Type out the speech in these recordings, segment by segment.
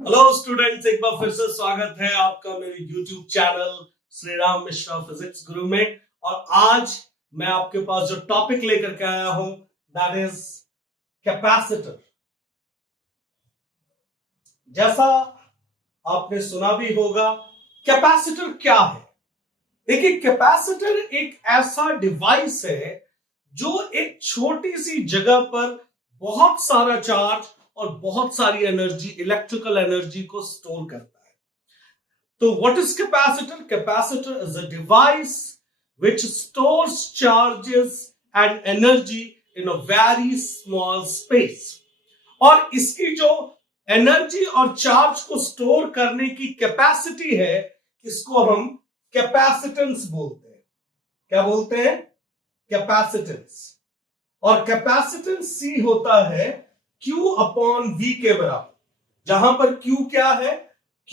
Hello students, एक बार फिर से स्वागत है आपका मेरे YouTube channel Shri Ram Mishra physics गुरु में। और आज मैं आपके पास जो टॉपिक लेकर के आया हूं दैट इज कैपेसिटर। जैसा आपने सुना भी होगा, कैपेसिटर क्या है। देखिए, कैपेसिटर एक ऐसा डिवाइस है जो एक छोटी सी जगह पर बहुत सारा चार्ज और बहुत सारी एनर्जी, इलेक्ट्रिकल एनर्जी को स्टोर करता है। तो what is capacitor? Capacitor is a device which stores charges and energy in a very small space। और इसकी जो एनर्जी और चार्ज को स्टोर करने की कैपेसिटी है, इसको हम कैपेसिटेंस बोलते हैं। क्या बोलते हैं? कैपेसिटेंस। और कैपेसिटेंस C होता है Q अपॉन V के बराबर, जहां पर Q क्या है?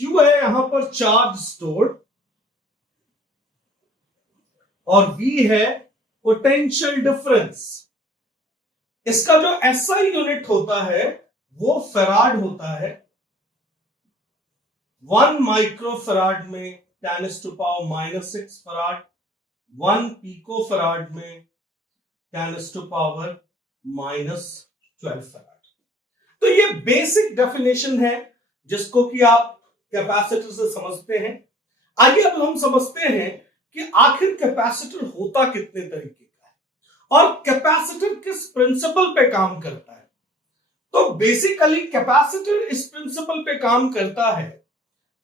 Q है यहां पर चार्ज स्टोर्ड, और V है पोटेंशियल डिफरेंस। इसका जो SI यूनिट होता है वो फैराड होता है। 1 माइक्रो फैराड में 10⁻⁻6 फैराड, 1 पिको फैराड में 10⁻⁻12 फैराड। तो ये बेसिक डेफिनेशन है जिसको कि आप कैपेसिटर से समझते हैं। आइए अब हम समझते हैं कि आखिर कैपेसिटर होता कितने तरीके का है और कैपेसिटर किस प्रिंसिपल पे काम करता है। तो बेसिकली कैपेसिटर इस प्रिंसिपल पे काम करता है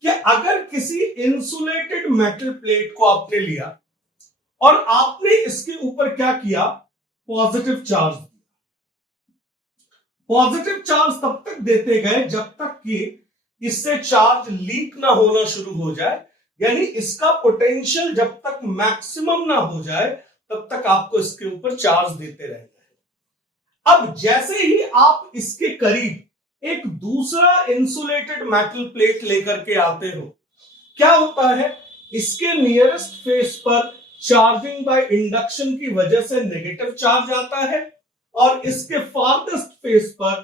कि अगर किसी इंसुलेटेड मेटल प्लेट को आपने लिया और आपने इसके ऊपर क्या किया? पॉजिटिव चार्ज दिया। पॉजिटिव चार्ज तब तक देते गए जब तक कि इससे चार्ज लीक ना होना शुरू हो जाए, यानी इसका पोटेंशियल जब तक मैक्सिमम ना हो जाए तब तक आपको इसके ऊपर चार्ज देते रहना है। अब जैसे ही आप इसके करीब एक दूसरा इंसुलेटेड मेटल प्लेट लेकर के आते हो, क्या होता है? इसके नियरेस्ट फेस पर चार्जिंग बाय इंडक्शन की वजह से नेगेटिव चार्ज आता है और इसके फारदेस्ट फेस पर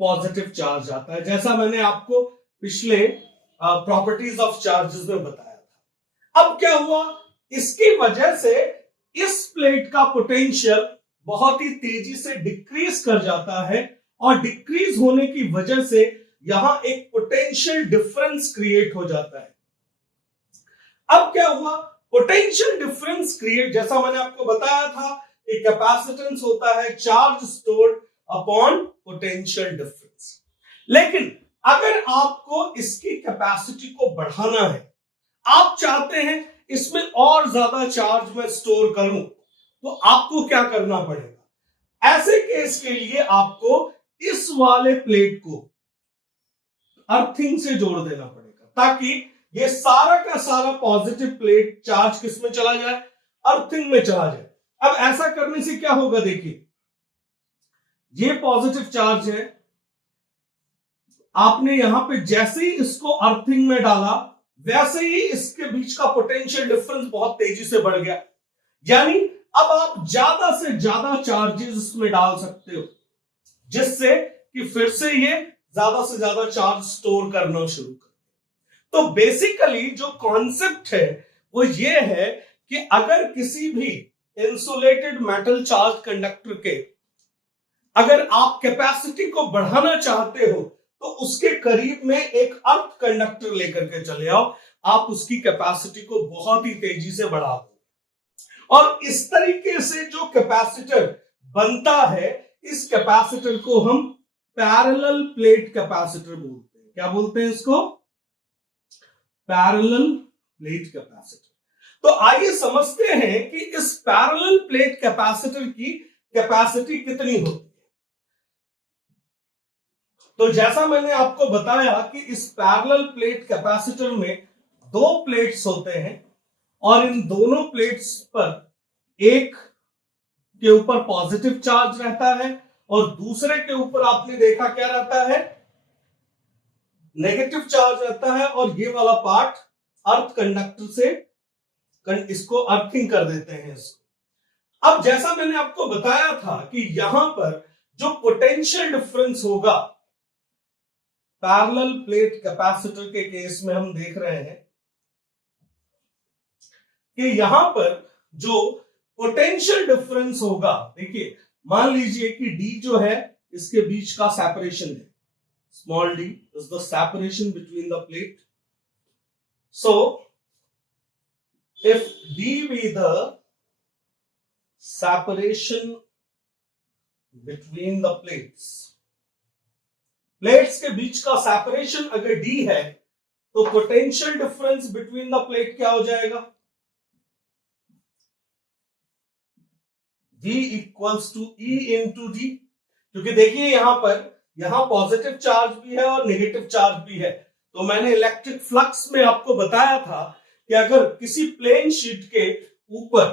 पॉजिटिव चार्ज आता है, जैसा मैंने आपको पिछले प्रॉपर्टीज ऑफ चार्जेस में बताया था। अब क्या हुआ? इसकी वजह से इस प्लेट का पोटेंशियल बहुत ही तेजी से डिक्रीज कर जाता है और डिक्रीज होने की वजह से यहां एक पोटेंशियल डिफरेंस क्रिएट हो जाता है। अब क्या हुआ? पोटेंशियल डिफरेंस क्रिएट, जैसा मैंने आपको बताया था, एक कैपेसिटेंस होता है charge stored upon potential difference. लेकिन अगर आपको इसकी कैपेसिटी को बढ़ाना है, आप चाहते हैं इसमें और ज्यादा चार्ज में स्टोर करूं, तो आपको क्या करना पड़ेगा? ऐसे केस के लिए आपको इस वाले प्लेट को अर्थिंग से जोड़ देना पड़ेगा ताकि ये सारा का सारा पॉजिटिव प्लेट चार्ज किस में चला जाए? अर्थिंग में चला जाए। अब ऐसा करने से क्या होगा? देखिए, ये पॉजिटिव चार्ज है, आपने यहां पे जैसे ही इसको अर्थिंग में डाला वैसे ही इसके बीच का पोटेंशियल डिफरेंस बहुत तेजी से बढ़ गया, यानी अब आप ज्यादा से ज्यादा चार्जेस इसमें डाल सकते हो जिससे कि फिर से ये ज्यादा से ज्यादा चार्ज स्टोर करना शुरू कर। तो बेसिकली जो कॉन्सेप्ट है वो ये है कि अगर किसी भी इंसुलेटेड मेटल चार्ज कंडक्टर के अगर आप कैपेसिटी को बढ़ाना चाहते हो तो उसके करीब में एक अर्थ कंडक्टर लेकर के चले आओ, आप उसकी कैपेसिटी को बहुत ही तेजी से बढ़ा दो। और इस तरीके से जो कैपेसिटर बनता है, इस कैपेसिटर को हम पैरेलल प्लेट कैपेसिटर बोलते हैं। क्या बोलते हैं इसको? Parallel plate capacitor. तो आइए समझते हैं कि इस पैरेलल प्लेट कैपेसिटर की कैपेसिटी कितनी होती है। तो जैसा मैंने आपको बताया कि इस पैरेलल प्लेट कैपेसिटर में दो प्लेट्स होते हैं और इन दोनों प्लेट्स पर एक के ऊपर पॉजिटिव चार्ज रहता है और दूसरे के ऊपर आपने देखा क्या रहता है? नेगेटिव चार्ज रहता है। और ये वाला पार्ट अर्थ कंडक्टर से इसको अर्थिंग कर देते हैं इसको। अब जैसा मैंने आपको बताया था कि यहां पर जो पोटेंशियल डिफरेंस होगा पैरेलल प्लेट कैपेसिटर के केस में हम देख रहे हैं कि यहां पर जो पोटेंशियल डिफरेंस होगा, देखिए मान लीजिए कि डी जो है इसके बीच का सेपरेशन है, small d is the separation between the plate. So if d be the separation between the plates, plates के बीच का सेपरेशन अगर डी है तो potential difference between the plate क्या हो जाएगा? V equals to E into d. क्योंकि देखिए यहां पॉजिटिव चार्ज भी है और नेगेटिव चार्ज भी है. तो मैंने इलेक्ट्रिक फ्लक्स में आपको बताया था कि अगर किसी प्लेन शीट के ऊपर,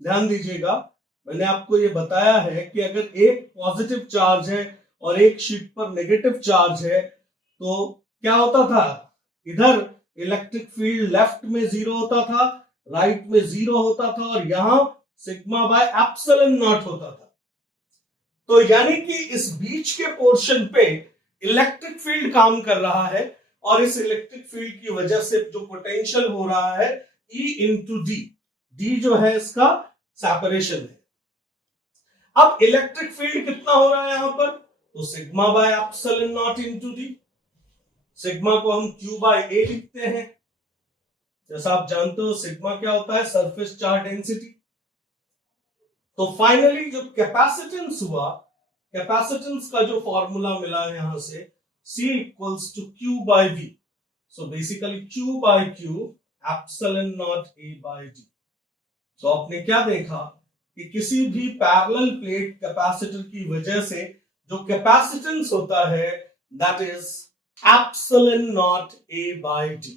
ध्यान दीजिएगा मैंने आपको ये बताया है कि अगर एक पॉजिटिव चार्ज है और एक शीट पर नेगेटिव चार्ज है तो क्या होता था, इधर इलेक्ट्रिक फील्ड लेफ्ट में 0 होता था, राइट में 0 होता था और यहां सिग्मा बाय एप्सिलॉन नॉट होता था. तो यानी कि इस बीच के पोर्शन पे इलेक्ट्रिक फील्ड काम कर रहा है और इस इलेक्ट्रिक फील्ड की वजह से जो पोटेंशियल हो रहा है E इंटू डी. डी जो है इसका सेपरेशन है. अब इलेक्ट्रिक फील्ड कितना हो रहा है यहां पर, तो sigma by epsilon not into D. Sigma को हम Q बाय ए लिखते हैं. जैसा आप जानते हो सिग्मा क्या होता है, सरफेस चार्ज डेंसिटी. तो फाइनली जो कैपेसिटेंस हुआ, कैपेसिटेंस का जो फॉर्मूला मिला है यहां से C equals to Q by V. So basically Q by Q epsilon naught A by D. तो आपने क्या देखा कि किसी भी पैरेलल प्लेट कैपेसिटर की वजह से जो कैपेसिटेंस होता है that is epsilon naught A by D.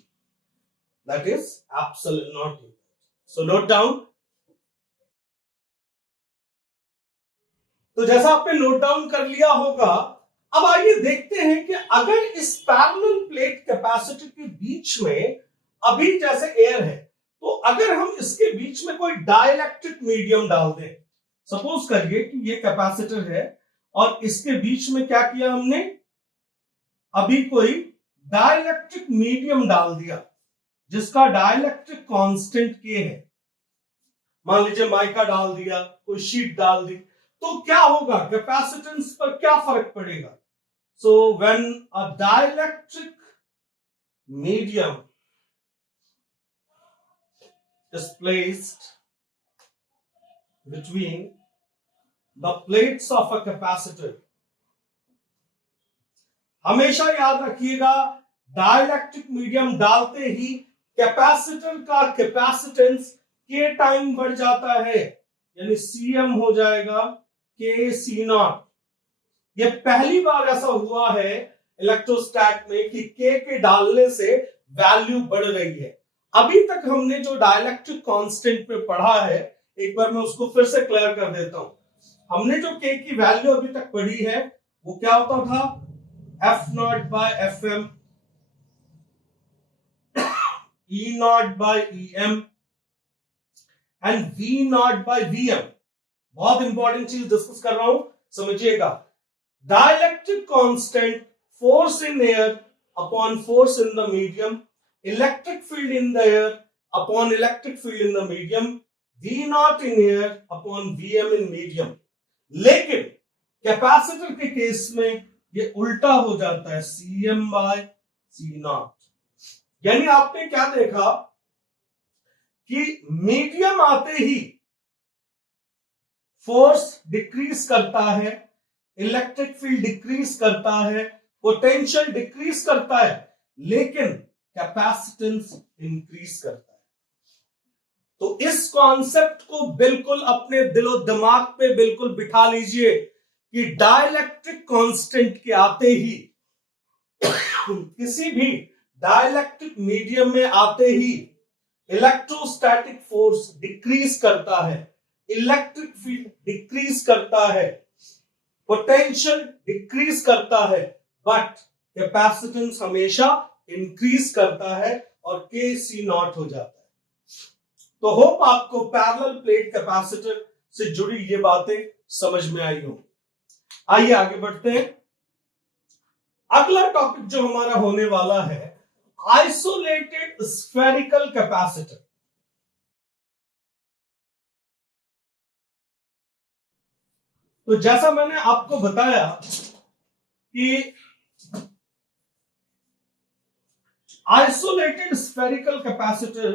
That is epsilon naught A. So note down. तो जैसा आपने नोट डाउन कर लिया होगा, अब आइए देखते हैं कि अगर इस पैरेलल प्लेट कैपेसिटर के बीच में अभी जैसे एयर है, तो अगर हम इसके बीच में कोई डाइलेक्ट्रिक मीडियम डाल दें, सपोज करिए कि ये कैपेसिटर है और इसके बीच में क्या किया हमने, अभी कोई डाइलेक्ट्रिक मीडियम डाल दिया जिसका डाइलेक्ट्रिक कांस्टेंट K है. मान लीजिए माइका डाल दिया, कोई शीट डाल दी, तो क्या होगा, कैपेसिटेंस पर क्या फर्क पड़ेगा? So when a dielectric medium is placed between the plates of a capacitor, हमेशा याद रखिएगा डाइलेक्ट्रिक मीडियम डालते ही कैपेसिटर का कैपेसिटेंस के टाइम बढ़ जाता है, यानी Cm हो जाएगा K C नॉट. ये पहली बार ऐसा हुआ है इलेक्ट्रोस्टैट में कि K के डालने से वैल्यू बढ़ रही है. अभी तक हमने जो डाइलेक्ट्रिक कांस्टेंट पे पढ़ा है, एक बार मैं उसको फिर से क्लियर कर देता हूं. हमने जो K की वैल्यू अभी तक पढ़ी है वो क्या होता था, F naught by f m, E naught by e m and V naught by v m. बहुत इंपॉर्टेंट चीज डिस्कस कर रहा हूं, समझिएगा. Dielectric constant, force in air upon force in the medium, electric field in the air upon electric field in the medium, V naught in air upon Vm in medium. लेकिन capacitor के case में ये उल्टा हो जाता है, Cm bye C not. यानी आपने क्या देखा कि मीडियम आते ही फोर्स डिक्रीज करता है, इलेक्ट्रिक फील्ड डिक्रीज करता है, पोटेंशियल डिक्रीज करता है, लेकिन कैपेसिटेंस इंक्रीज करता है. तो इस कॉन्सेप्ट को बिल्कुल अपने दिलो दिमाग पे बिल्कुल बिठा लीजिए कि डाइलेक्ट्रिक कांस्टेंट के आते ही किसी भी डाइलेक्ट्रिक मीडियम में आते ही इलेक्ट्रोस्टैटिक फोर्स डिक्रीज करता है, इलेक्ट्रिक फील्ड डिक्रीज करता है, पोटेंशियल डिक्रीज करता है, बट कैपेसिटेंस हमेशा इंक्रीज करता है और के सी नॉट हो जाता है. तो होप आपको पैरेलल प्लेट कैपेसिटर से जुड़ी ये बातें समझ में आई हो. आइए आगे बढ़ते हैं. अगला टॉपिक जो हमारा होने वाला है आइसोलेटेड स्फेरिकल कैपेसिटर। तो जैसा मैंने आपको बताया कि आइसोलेटेड स्फेरिकल कैपेसिटर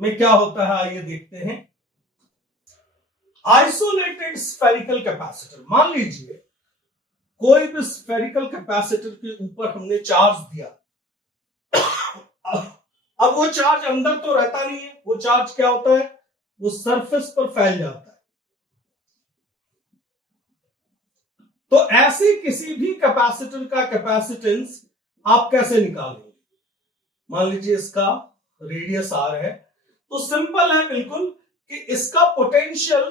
में क्या होता है, आइए देखते हैं। आइसोलेटेड स्फेरिकल कैपेसिटर, मान लीजिए कोई भी स्फेरिकल कैपेसिटर के ऊपर हमने चार्ज दिया। अब वो चार्ज अंदर तो रहता नहीं है, वो चार्ज क्या होता है, वो सरफेस पर फैल जाता है। तो ऐसे किसी भी कैपेसिटर का कैपेसिटेंस आप कैसे निकालेंगे? मान लीजिए इसका रेडियस आर है, तो सिंपल है बिल्कुल कि इसका पोटेंशियल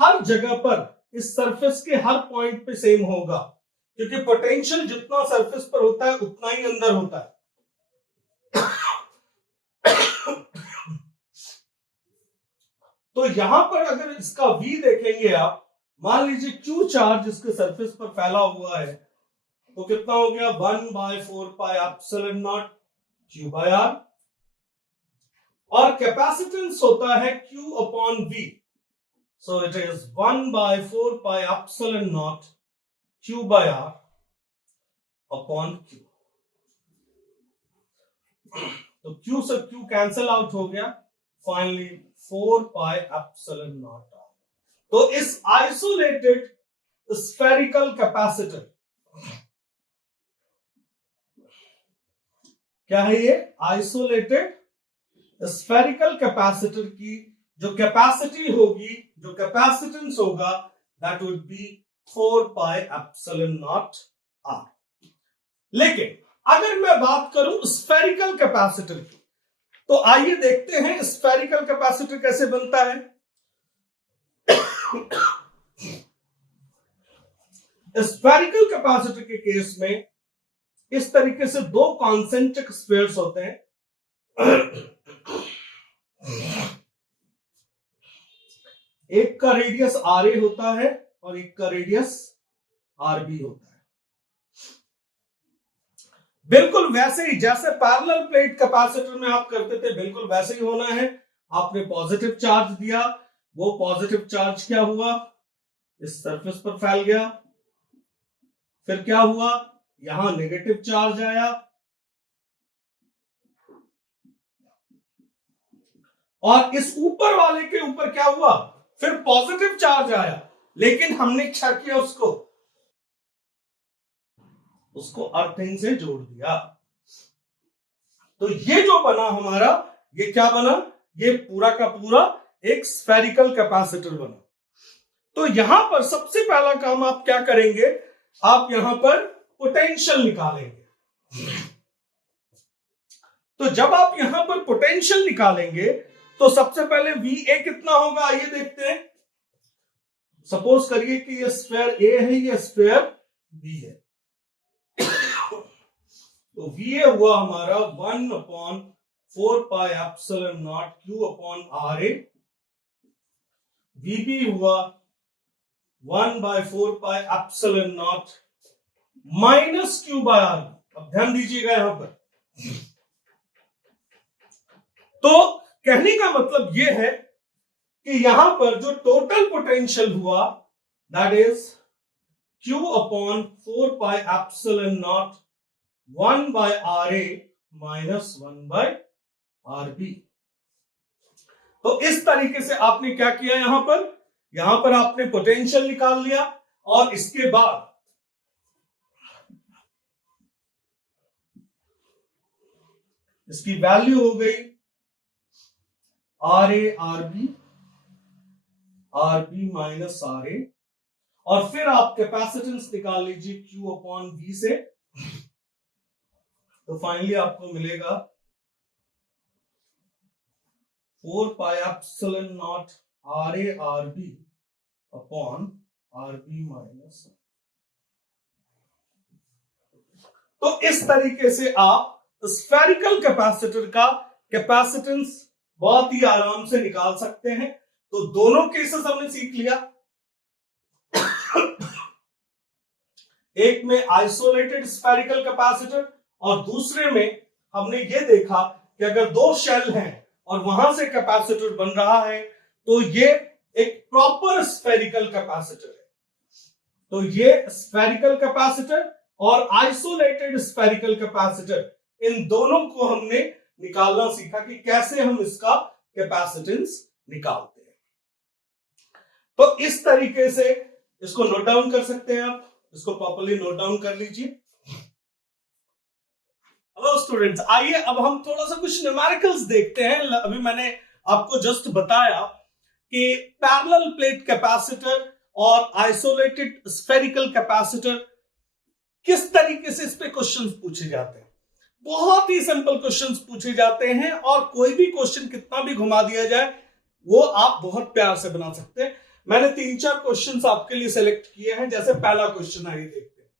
हर जगह पर इस सरफेस के हर पॉइंट पे सेम होगा, क्योंकि पोटेंशियल जितना सरफेस पर होता है उतना ही अंदर होता है। तो यहां पर अगर इसका V देखेंगे आप, मान लीजिए Q चार्ज इसके सरफेस पर फैला हुआ है, तो कितना हो गया 1/4 pi epsilon naught Q by R, और कैपेसिटेंस होता है Q upon V, so it is 1/4 pi epsilon naught Q by R upon Q। तो Q से Q कैंसल आउट हो गया, finally 4 pi epsilon naught R। तो इस आइसोलेटेड स्फेरिकल कैपेसिटर, क्या है ये, आइसोलेटेड स्फेरिकल कैपेसिटर की जो कैपेसिटी होगी, जो कैपेसिटेंस होगा, that would be 4 pi epsilon naught R। लेकिन अगर मैं बात करूं स्फेरिकल कैपेसिटर की, तो आइए देखते हैं स्फेरिकल कैपेसिटर कैसे बनता है। स्फेरिकल कैपेसिटर के केस में इस तरीके से दो कॉन्सेंट्रिक स्फीयर्स होते हैं। एक का रेडियस RA होता है और एक का रेडियस RB होता है। बिल्कुल वैसे ही जैसे पैरेलल प्लेट कैपेसिटर में आप करते थे, बिल्कुल वैसे ही होना है। आपने पॉजिटिव चार्ज दिया, वो पॉजिटिव चार्ज क्या हुआ, इस सरफेस पर फैल गया। फिर क्या हुआ, यहां नेगेटिव चार्ज आया, और इस ऊपर वाले के ऊपर क्या हुआ, फिर पॉजिटिव चार्ज आया, लेकिन हमने क्या किया, उसको अर्थिंग से जोड़ दिया। तो ये जो बना हमारा, ये क्या बना, ये पूरा का पूरा एक स्फेरिकल कैपेसिटर बना। तो यहां पर सबसे पहला काम आप क्या करेंगे, आप यहां पर पोटेंशियल निकालेंगे। तो जब आप यहां पर पोटेंशियल निकालेंगे तो सबसे पहले VA कितना होगा, आइए देखते हैं। सपोज करिए कि ये स्फीयर A है, ये स्फीयर B है। तो VA हुआ हमारा 1/4 pi epsilon naught Q upon RA। VB हुआ 1/4 pi epsilon naught minus Q by R। अब ध्यान दीजिएगा यहां पर, तो कहने का मतलब यह है कि यहां पर जो टोटल पोटेंशियल हुआ, that is Q upon 4 pi epsilon not 1/RA minus 1/RB। तो इस तरीके से आपने क्या किया, यहां पर आपने पोटेंशियल निकाल लिया, और इसके बाद इसकी वैल्यू हो गई RA RB, RB minus RA, और फिर आप कैपेसिटेंस निकाल लीजिए Q अपॉन V से। तो फाइनली आपको मिलेगा 4 pi epsilon not RA RB upon RB minus. तो इस तरीके से आप स्फेरिकल कैपेसिटर का कैपेसिटेंस बहुत ही आराम से निकाल सकते हैं। तो दोनों केसेस हमने सीख लिया। एक में आइसोलेटेड स्फेरिकल कैपेसिटर और दूसरे में हमने ये देखा कि अगर दो शेल हैं और वहां से कैपेसिटर बन रहा है तो ये एक प्रॉपर स्फेरिकल कैपेसिटर है। तो ये स्फेरिकल कैपेसिटर और आइसोलेटेड स्फेरिकल कैपेसिटर, इन दोनों को हमने निकालना सीखा कि कैसे हम इसका कैपेसिटेंस निकालते हैं। तो इस तरीके से इसको नोट डाउन कर सकते हैं आप, इसको प्रॉपर्ली नोट डाउन कर लीजिए। हेलो स्टूडेंट्स, आइए अब हम थोड़ा सा कुछ न्यूमेरिकल्स देखते हैं। अभी मैंने आपको जस्ट बताया कि पैरेलल प्लेट कैपेसिटर और आइसोलेटेड स्फेरिकल कैपेसिटर किस तरीके से इस पे क्वेश्चंस पूछे जाते हैं। बहुत ही सिंपल क्वेश्चंस पूछे जाते हैं और कोई भी क्वेश्चन कितना भी घुमा दिया जाए वो आप बहुत प्यार से बना सकते हैं। मैंने 3-4 क्वेश्चंस आपके लिए सेलेक्ट किए हैं। जैसे पहला क्वेश्चन आइए देखते हैं।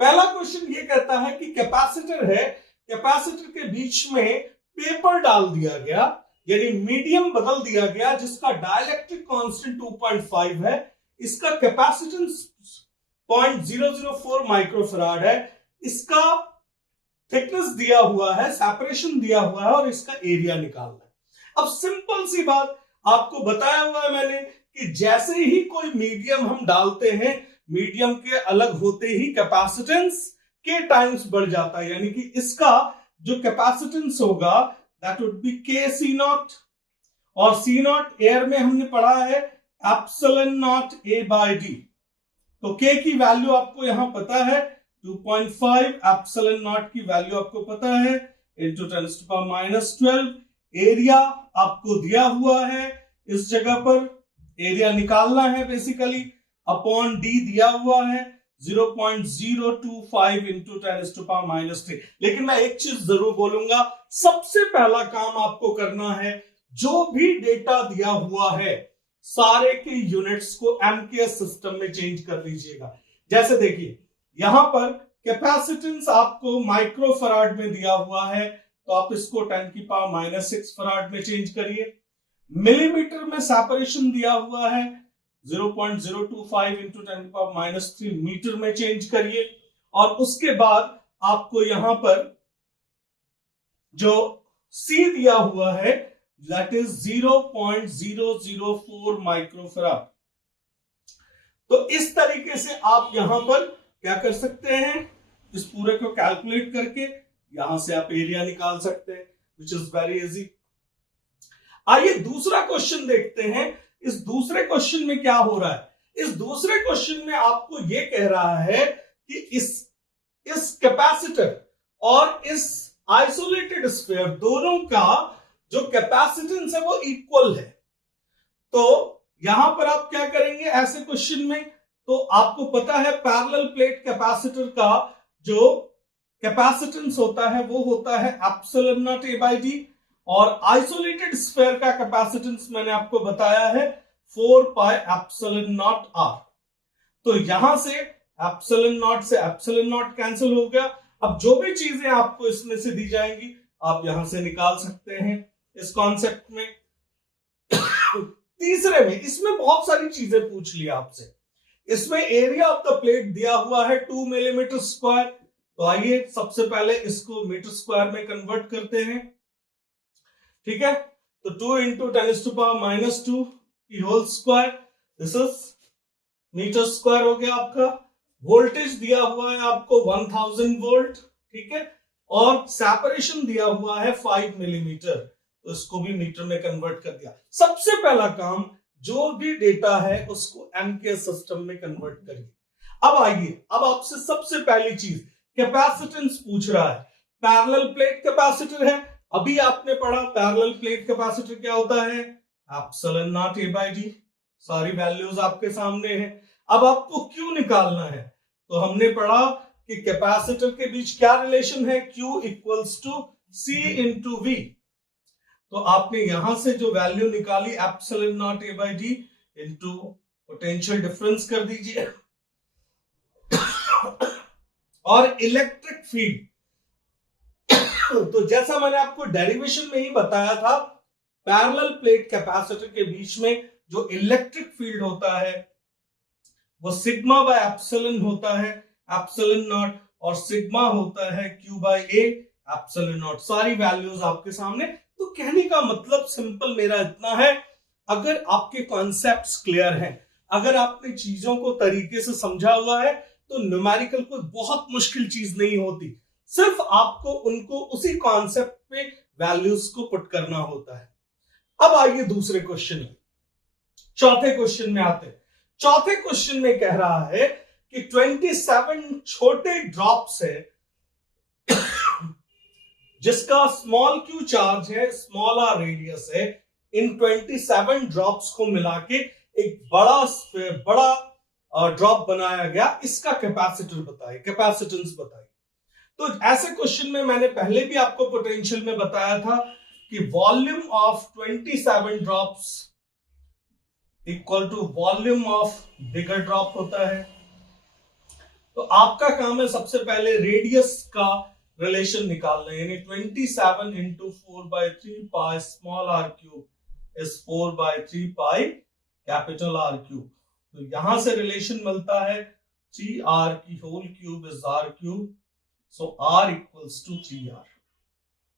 पहला क्वेश्चन ये कहता है कि कैपेसिटर है, कैपेसिटर के बीच में पेपर डाल दिया गया, यानी मीडियम बदल दिया गया जिसका डाइलेक्ट्रिक कांस्टेंट 2.5 है, इसका कैपेसिटेंस 0.004 माइक्रोफैराड है, इसका थिकनेस दिया हुआ है, सेपरेशन दिया हुआ है और इसका एरिया निकालना है। अब सिंपल सी बात आपको बताया हुआ है मैंने कि जैसे ही कोई मीडियम हम डालते हैं, मीडियम के अलग होते ही कैपेसिटेंस के टाइम्स बढ़ जाता है, यानी कि इसका जो कैपेसिटेंस होगा दैट वुड बी के सी नॉट, और सी नॉट एयर में हमने पढ़ा है epsilon naught a by d. तो के की वैल्यू आपको यहां पता है 2.5, एप्सिलॉन नॉट की वैल्यू आपको पता है इंटू 10⁻⁻12। एरिया आपको दिया हुआ है, इस जगह पर एरिया निकालना है बेसिकली, अपॉन डी दिया हुआ है 0.025 इंटू 10⁻⁻3। लेकिन मैं एक चीज जरूर बोलूंगा, सबसे पहला काम आपको करना है, जो भी डेटा दिया हुआ है सारे के यूनिट्स को एमकेएस सिस्टम में चेंज कर लीजिएगा। जैसे देखिए यहां पर कैपेसिटेंस आपको माइक्रोफैराड में दिया हुआ है, तो आप इसको 10⁻⁻6 फैराड में चेंज करिए। मिलीमीटर में सेपरेशन दिया हुआ है 0.025 इंटू 10⁻⁻3 मीटर में चेंज करिए। और उसके बाद आपको यहां पर जो C दिया हुआ है दैट इज 0.004 माइक्रोफैराड। तो इस तरीके से आप यहां पर क्या कर सकते हैं, इस पूरे को कैलकुलेट करके यहां से आप एरिया निकाल सकते हैं, विच इज वेरी इजी। आइए दूसरा क्वेश्चन देखते हैं। इस दूसरे क्वेश्चन में क्या हो रहा है, इस दूसरे क्वेश्चन में आपको यह कह रहा है कि इस कैपेसिटर और इस आइसोलेटेड स्फीयर दोनों का जो कैपेसिटेंस है वो इक्वल है। तो यहां पर आप क्या करेंगे ऐसे क्वेश्चन में, तो आपको पता है पैरेलल प्लेट कैपेसिटर का जो कैपेसिटेंस होता है वो होता है epsilon naught a by d, और आइसोलेटेड स्फीयर का कैपेसिटेंस मैंने आपको बताया है 4 पाई एप्सिलॉन नॉट आर। तो यहां से एप्सिलॉन नॉट से एप्सिलॉन नॉट कैंसिल हो गया। अब जो भी चीजें आपको इसमें से दी जाएंगी आप यहां से निकाल सकते हैं इस कॉन्सेप्ट में। तीसरे में इसमें बहुत सारी चीजें पूछ लिया आपसे। इसमें एरिया ऑफ द प्लेट दिया हुआ है 2 मिलीमीटर स्क्वायर। तो आइए सबसे पहले इसको मीटर स्क्वायर में कन्वर्ट करते हैं, ठीक है। तो 2 इंटू 10⁻⁻2 की whole square, this is metre square हो गया आपका। वोल्टेज दिया हुआ है आपको 1000 वोल्ट, ठीक है, और सेपरेशन दिया हुआ है 5 मिलीमीटर, तो इसको भी मीटर में कन्वर्ट कर दिया। सबसे पहला काम जो भी डेटा है उसको एमकेएस सिस्टम में कन्वर्ट करिए। अब आइए, अब आपसे सबसे पहली चीज कैपेसिटेंस पूछ रहा है। पैरेलल प्लेट कैपेसिटर है, अभी आपने पढ़ा पैरेलल प्लेट कैपेसिटर क्या होता है, epsilon naught a by d. सारी वैल्यूज आपके सामने हैं। अब आपको क्यू निकालना है, तो हमने पढ़ा कि कैपेसिटर के बीच क्या रिलेशन है, Q equals to C into V। तो आपने यहां से जो वैल्यू निकाली epsilon naught a by d into potential difference कर दीजिए और इलेक्ट्रिक फील्ड, तो जैसा मैंने आपको डेरिवेशन में ही बताया था, पैरेलल प्लेट कैपेसिटर के बीच में जो इलेक्ट्रिक फील्ड होता है वो सिग्मा बाय एप्सिलॉन होता है। एप्सिलॉन नॉट, और सिग्मा होता है Q by A epsilon naught. सारी वैल्यूज आपके सामने। तो कहने का मतलब सिंपल मेरा इतना है, अगर आपके कॉन्सेप्ट्स क्लियर हैं, अगर आपने चीजों को तरीके से समझा हुआ है, तो न्यूमेरिकल कोई बहुत मुश्किल चीज नहीं होती। सिर्फ आपको उनको उसी कॉन्सेप्ट पे वैल्यूज को पुट करना होता है। अब आइए दूसरे क्वेश्चन में, चौथे क्वेश्चन में आते हैं। चौथे क्वेश्चन में कह रहा है कि 27 छोटे ड्रॉप्स है जिसका स्मॉल q चार्ज है, स्मॉल r रेडियस है। इन 27 ड्रॉप्स को मिला के एक बड़ा ड्रॉप बनाया गया। इसका कैपेसिटर बताइए, कैपेसिटेंस बताइए। तो ऐसे क्वेश्चन में मैंने पहले भी आपको पोटेंशियल में बताया था कि volume of 27 drops equal to volume of bigger drop होता है। तो आपका काम है सबसे पहले रेडियस का रिलेशन निकालना, यानी 27 into 4/3 pi small r cube is 4/3 pi capital R cube. तो यहां से रिलेशन मिलता है 3r की whole cube is r cube, so r equals to 3r।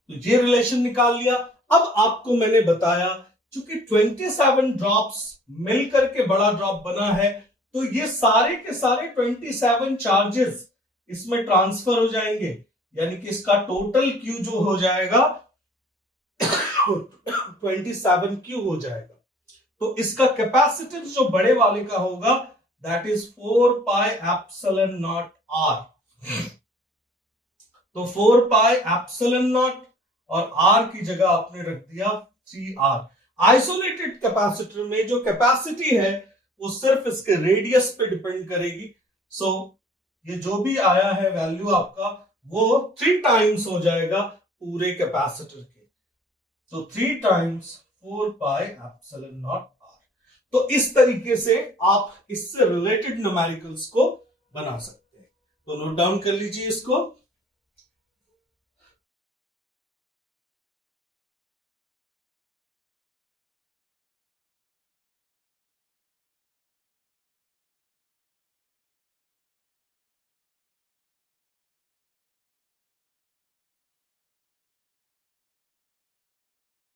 तो ये रिलेशन निकाल लिया। अब आपको मैंने बताया चूंकि 27 ड्रॉप्स मिलकर के बड़ा ड्रॉप बना है, तो ये सारे के सारे 27 चार्जेस इसमें ट्रांसफर हो जाएंगे, यानी कि इसका टोटल Q जो हो जाएगा 27Q हो जाएगा। तो इसका कैपेसिटेंस जो बड़े वाले का होगा that is 4 pi epsilon naught R। तो 4 पाई एप्सिलॉन नॉट और R की जगह आपने रख दिया 3R। आइसोलेटेड कैपेसिटर में जो कैपेसिटी है वो सिर्फ इसके रेडियस पे डिपेंड करेगी। सो ये जो भी आया है वैल्यू आपका वो 3 टाइम्स हो जाएगा पूरे कैपेसिटर के। तो 3 times 4 pi epsilon naught R। तो इस तरीके से आप इससे रिलेटेड न्यूमेरिकल्स को बना सकते हैं। तो नोट डाउन कर लीजिए इसको।